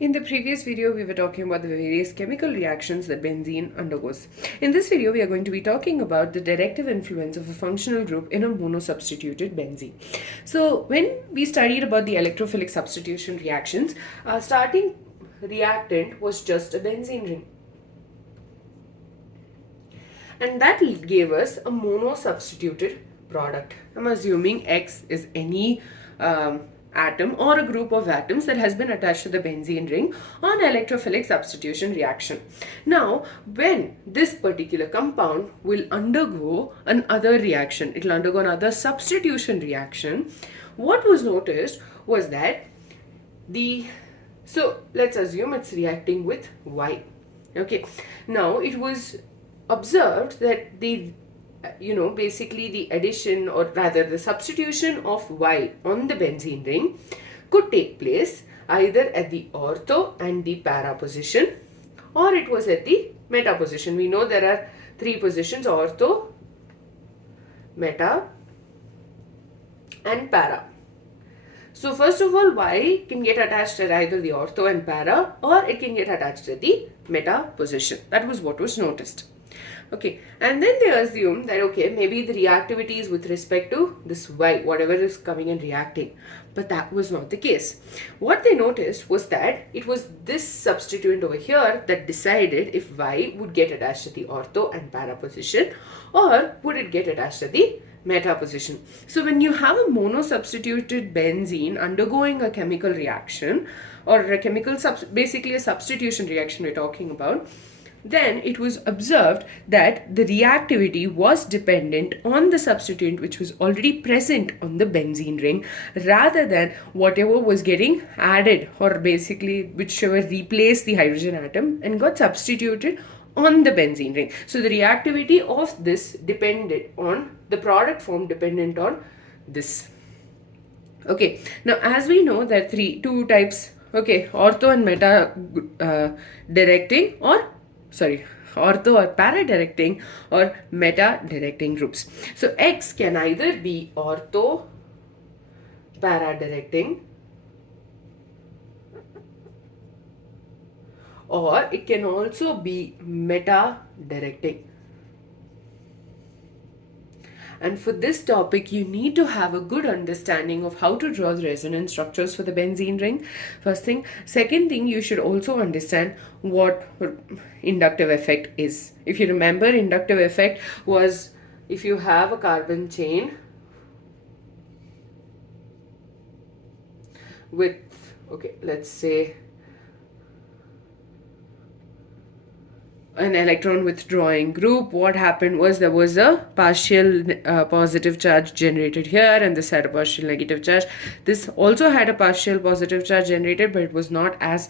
In the previous video, we were talking about the various chemical reactions that benzene undergoes. In this video, we are going to be talking about the directive influence of a functional group in a monosubstituted benzene. So, when we studied about the electrophilic substitution reactions, our starting reactant was just a benzene ring. And that gave us a monosubstituted product. I'm assuming X is any atom or a group of atoms that has been attached to the benzene ring on electrophilic substitution reaction. Now, when this particular compound will undergo another reaction, it will undergo another substitution reaction, what was noticed was that so let's assume it's reacting with Y. Okay, now it was observed that basically the addition, or rather the substitution of Y on the benzene ring could take place either at the ortho and the para position, or it was at the meta position. We know there are three positions: ortho, meta and para. So first of all, Y can get attached at either the ortho and para, or it can get attached at the meta position. That was what was noticed. Okay, and then they assume that okay, maybe the reactivity is with respect to this Y, whatever is coming and reacting. But that was not the case. What they noticed was that it was this substituent over here that decided if Y would get attached at the ortho and para position, or would it get attached at the meta position. So when you have a monosubstituted benzene undergoing a chemical reaction, or a basically a substitution reaction we're talking about, then it was observed that the reactivity was dependent on the substituent which was already present on the benzene ring, rather than whatever was getting added, or basically whichever replaced the hydrogen atom and got substituted on the benzene ring. So the reactivity of this depended on the product form, dependent on this. Okay, now as we know, there are two types. Okay, ortho and meta directing, ortho or para directing or meta directing groups. So X can either be ortho para directing, or it can also be meta directing. And for this topic, you need to have a good understanding of how to draw the resonance structures for the benzene ring. First thing. Second thing, you should also understand what inductive effect is. If you remember, inductive effect was if you have a carbon chain with, okay, let's say an electron withdrawing group, what happened was there was a partial positive charge generated here, and this had a partial negative charge. This also had a partial positive charge generated, but it was not as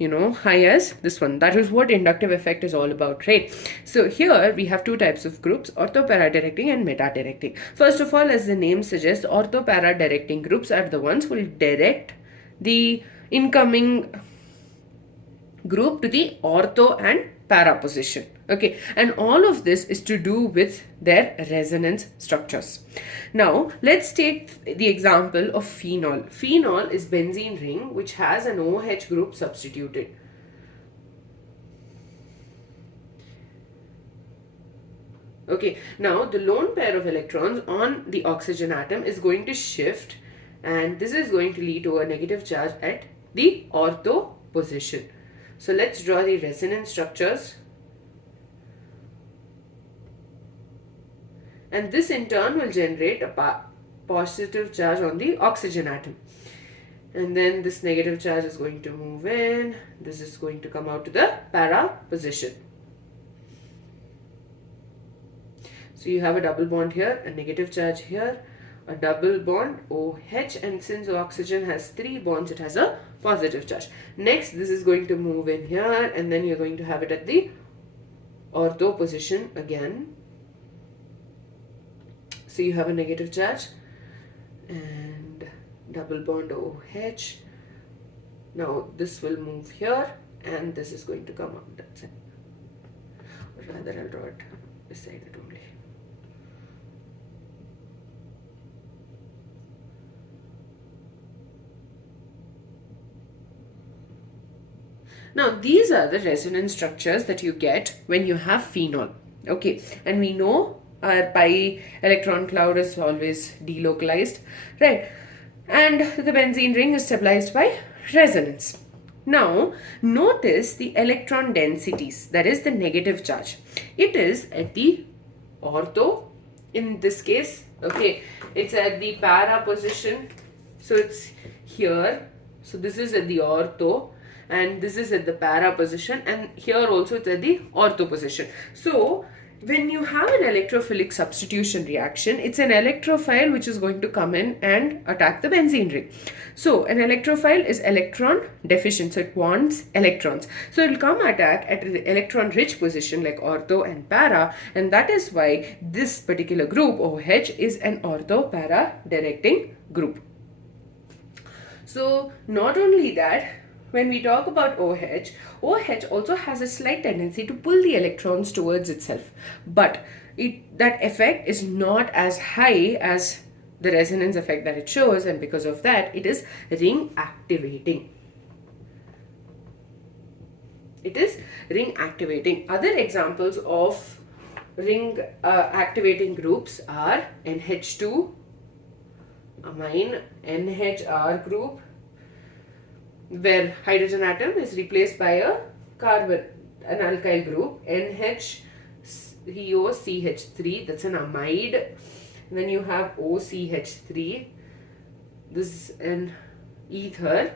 high as this one. That is what inductive effect is all about, right? So here we have two types of groups: ortho para directing and meta directing. First of all, as the name suggests, ortho para directing groups are the ones who will direct the incoming group to the ortho and para position. Okay, and all of this is to do with their resonance structures. Now let's take the example of phenol. Phenol is benzene ring which has an OH group substituted. Okay, now the lone pair of electrons on the oxygen atom is going to shift, and this is going to lead to a negative charge at the ortho position. So let's draw the resonance structures. And this in turn will generate a positive charge on the oxygen atom. And then this negative charge is going to move in. This is going to come out to the para position. So you have a double bond here, a negative charge here, a double bond OH, and since oxygen has 3 bonds, it has a positive charge. Next, this is going to move in here, and then you're going to have it at the ortho position again. So you have a negative charge and double bond OH. Now this will move here, and this is going to come out. That's it. Or rather, I'll draw it beside it only. Now, these are the resonance structures that you get when you have phenol. Okay, and we know our pi electron cloud is always delocalized, right? And the benzene ring is stabilized by resonance. Now, notice the electron densities, that is the negative charge. It is at the ortho, in this case, okay, it's at the para position, so it's here, so this is at the ortho, and this is at the para position, and here also it's at the ortho position. So when you have an electrophilic substitution reaction, it's an electrophile which is going to come in and attack the benzene ring. So an electrophile is electron deficient, so it wants electrons. So it will come attack at the electron rich position like ortho and para, and that is why this particular group OH is an ortho para directing group. So not only that, when we talk about OH also has a slight tendency to pull the electrons towards itself, but that effect is not as high as the resonance effect that it shows, and because of that it is ring activating. It is ring activating. Other examples of ring activating groups are NH2 amine, NHR group, where hydrogen atom is replaced by a carbon, an alkyl group, NHCOCH3, that's an amide. Then you have OCH3, this is an ether,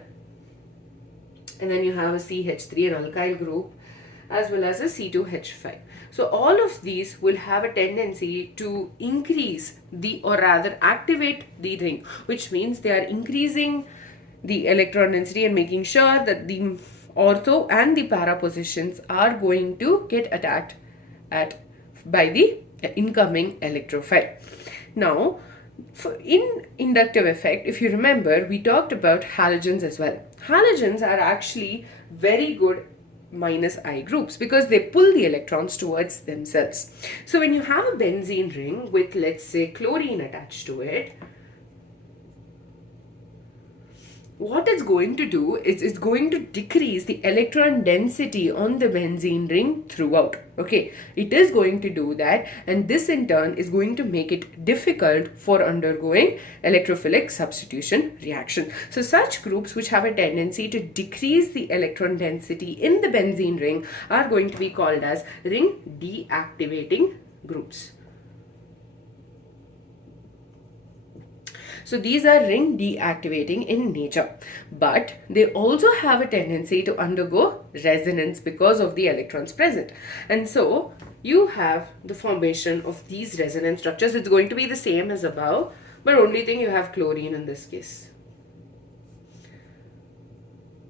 and then you have a CH3, an alkyl group, as well as a C2H5. So all of these will have a tendency to increase or rather activate the ring, which means they are increasing the electron density and making sure that the ortho and the para positions are going to get attacked by the incoming electrophile. Now, in inductive effect, if you remember, we talked about halogens as well. Halogens are actually very good minus I groups because they pull the electrons towards themselves. So when you have a benzene ring with, let's say, chlorine attached to it, what it's going to do is it's going to decrease the electron density on the benzene ring throughout. Okay, it is going to do that, and this in turn is going to make it difficult for undergoing electrophilic substitution reaction. So such groups which have a tendency to decrease the electron density in the benzene ring are going to be called as ring deactivating groups. So these are ring deactivating in nature, but they also have a tendency to undergo resonance because of the electrons present. And so you have the formation of these resonance structures. It's going to be the same as above, but only thing you have chlorine in this case.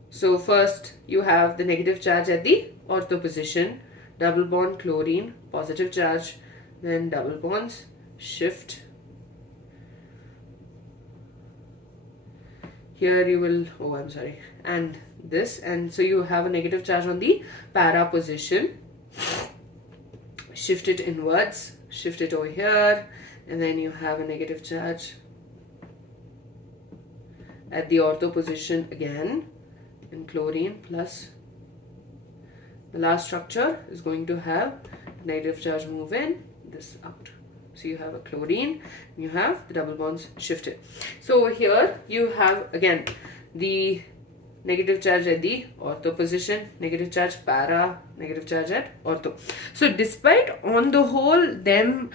So first you have the negative charge at the ortho position, double bond chlorine, positive charge, then double bonds, shift. Here you will, and this, and so you have a negative charge on the para position, shift it inwards, shift it over here, and then you have a negative charge at the ortho position again in chlorine, plus the last structure is going to have negative charge move in, this out. So you have a chlorine, you have the double bonds shifted. So over here you have again the negative charge at the ortho position, negative charge para, negative charge at ortho. So despite on the whole them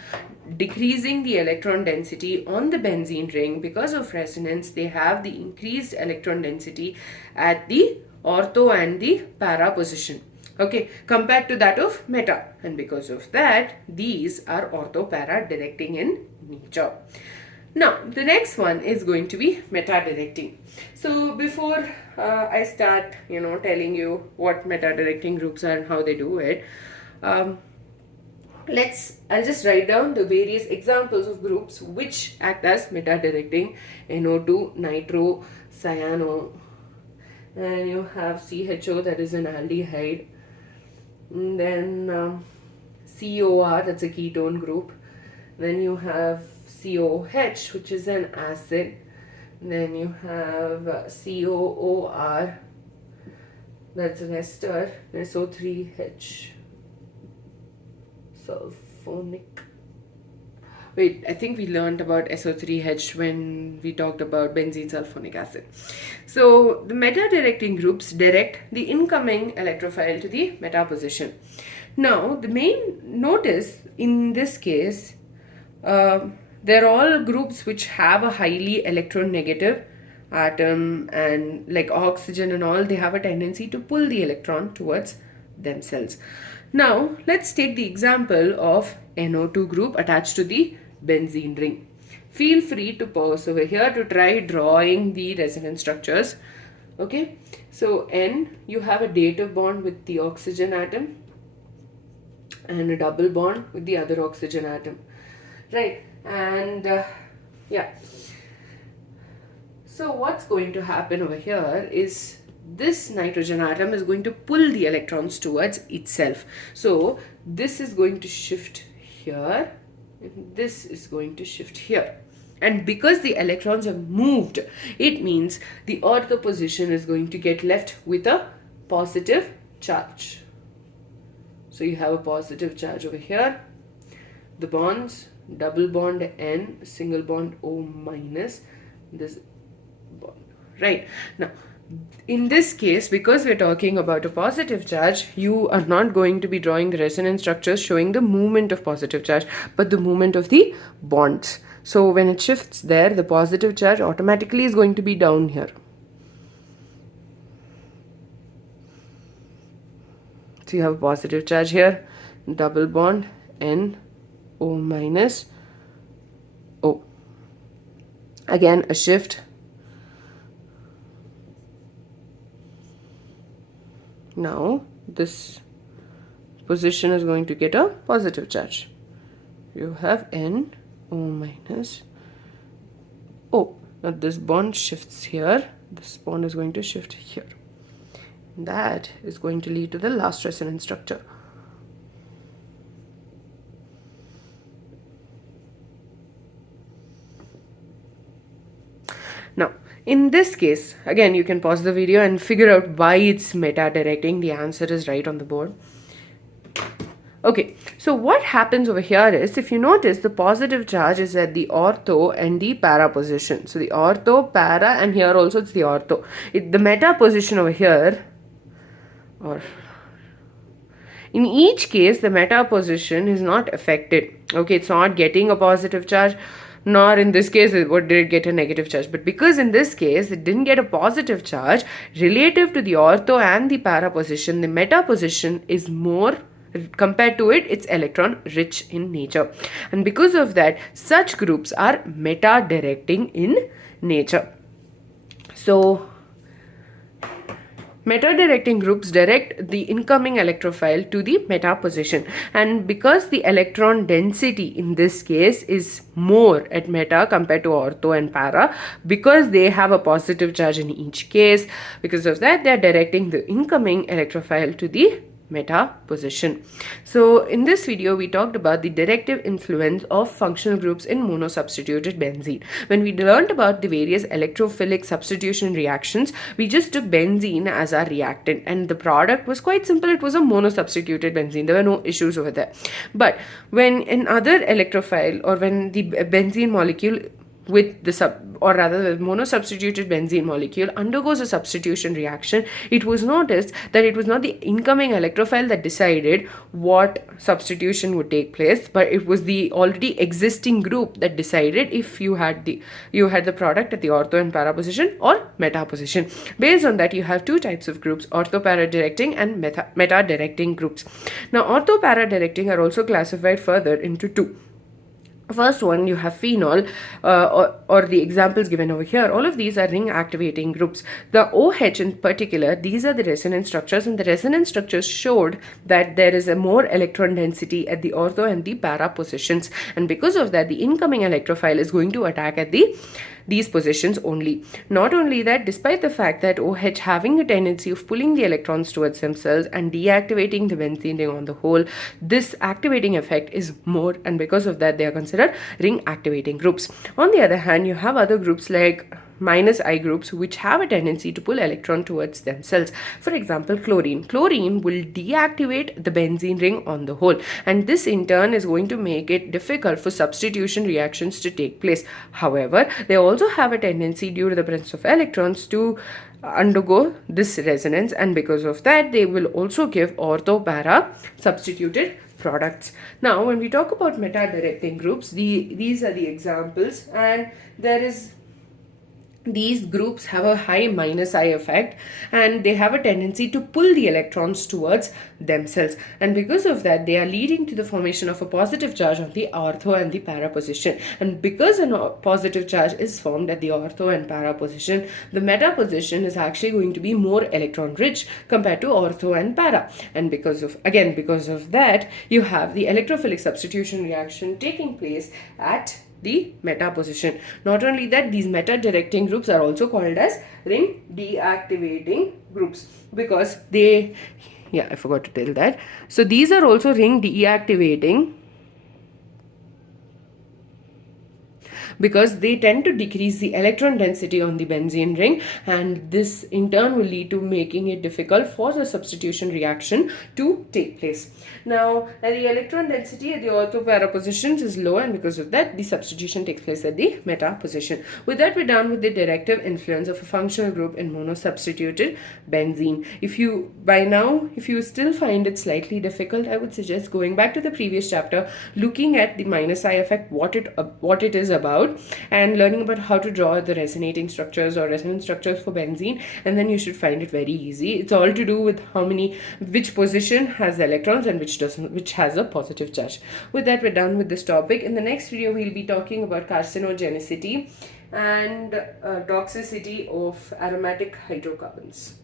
decreasing the electron density on the benzene ring, because of resonance they have the increased electron density at the ortho and the para position. Okay, compared to that of meta, and because of that these are ortho-para directing in nature. Now the next one is going to be meta directing. So before I start telling you what meta directing groups are and how they do it, I'll just write down the various examples of groups which act as meta directing. NO2, nitro, cyano, and you have CHO, that is an aldehyde. And then COR, that's a ketone group. Then you have COH, which is an acid. Then you have COOR, That's an ester, SO3H, sulfonic. Wait, I think we learned about SO3H when we talked about benzene sulfonic acid. So the meta-directing groups direct the incoming electrophile to the meta position. Now, the main notice in this case, they're all groups which have a highly electronegative atom, and like oxygen and all, they have a tendency to pull the electron towards themselves. Now, let's take the example of NO2 group attached to the benzene ring. Feel free to pause over here to try drawing the resonance structures. Okay, so N, you have a dative bond with the oxygen atom and a double bond with the other oxygen atom, right? And yeah, so what's going to happen over here is this nitrogen atom is going to pull the electrons towards itself. So this is going to shift here, and this is going to shift here. And because the electrons have moved, it means the ortho position is going to get left with a positive charge. So you have a positive charge over here. The bonds, double bond N, single bond O minus, this bond, right? Now, in this case, because we're talking about a positive charge, you are not going to be drawing the resonance structures showing the movement of positive charge, but the movement of the bonds. So when it shifts there, the positive charge automatically is going to be down here. So you have a positive charge here, double bond N, O minus, O. Again, a shift. Now, this position is going to get a positive charge. You have N, O minus, O. Now, this bond shifts here. This bond is going to shift here. That is going to lead to the last resonance structure. Now, in this case, again, you can pause the video and figure out why it's meta-directing. The answer is right on the board. Okay, so what happens over here is, if you notice, the positive charge is at the ortho and the para position. So the ortho, para, and here also it's the ortho. The meta position over here, or in each case, the meta position is not affected. Okay, it's not getting a positive charge, nor in this case what did it get a negative charge. But because in this case it didn't get a positive charge, relative to the ortho and the para position, the meta position is more, compared to it, it's electron rich in nature. And because of that, such groups are meta directing in nature. So meta-directing groups direct the incoming electrophile to the meta position, and because the electron density in this case is more at meta compared to ortho and para, because they have a positive charge in each case, because of that they are directing the incoming electrophile to the meta position. So in this video we talked about the directive influence of functional groups in monosubstituted benzene. When we learned about the various electrophilic substitution reactions, we just took benzene as our reactant, and the product was quite simple. It was a monosubstituted benzene. There were no issues over there. But when another electrophile, or when the benzene molecule with the monosubstituted benzene molecule undergoes a substitution reaction, it was noticed that it was not the incoming electrophile that decided what substitution would take place, but it was the already existing group that decided if you had the product at the ortho and para position or meta position. Based on that, you have two types of groups: ortho para directing and meta directing groups. Now, ortho para directing are also classified further into two. First one, you have phenol, or the examples given over here. All of these are ring activating groups. The OH in particular, these are the resonance structures, and the resonance structures showed that there is a more electron density at the ortho and the para positions, and because of that, the incoming electrophile is going to attack at these positions only. Not only that, despite the fact that OH having a tendency of pulling the electrons towards themselves and deactivating the benzene ring on the whole, this activating effect is more, and because of that they are considered ring activating groups. On the other hand, you have other groups like minus I groups which have a tendency to pull electron towards themselves. For example, chlorine. Chlorine will deactivate the benzene ring on the hole, and this in turn is going to make it difficult for substitution reactions to take place. However, they also have a tendency due to the presence of electrons to undergo this resonance, and because of that they will also give ortho para substituted products. Now when we talk about meta-directing groups, these are the examples, and these groups have a high minus I effect, and they have a tendency to pull the electrons towards themselves, and because of that they are leading to the formation of a positive charge on the ortho and the para position. And because a positive charge is formed at the ortho and para position, the meta position is actually going to be more electron rich compared to ortho and para, and because of that you have the electrophilic substitution reaction taking place at the meta position. Not only that, these meta directing groups are also called as ring deactivating groups because I forgot to tell that. So these are also ring deactivating because they tend to decrease the electron density on the benzene ring, and this in turn will lead to making it difficult for the substitution reaction to take place. Now, the electron density at the ortho para positions is low, and because of that the substitution takes place at the meta position. With that, we're done with the directive influence of a functional group in monosubstituted benzene. If you still find it slightly difficult, I would suggest going back to the previous chapter, looking at the minus I effect, what it is about, and learning about how to draw the resonating structures or resonance structures for benzene, and then you should find it very easy. It's all to do with which position has electrons and which doesn't, which has a positive charge. With that, we're done with this topic. In the next video, we'll be talking about carcinogenicity and toxicity of aromatic hydrocarbons.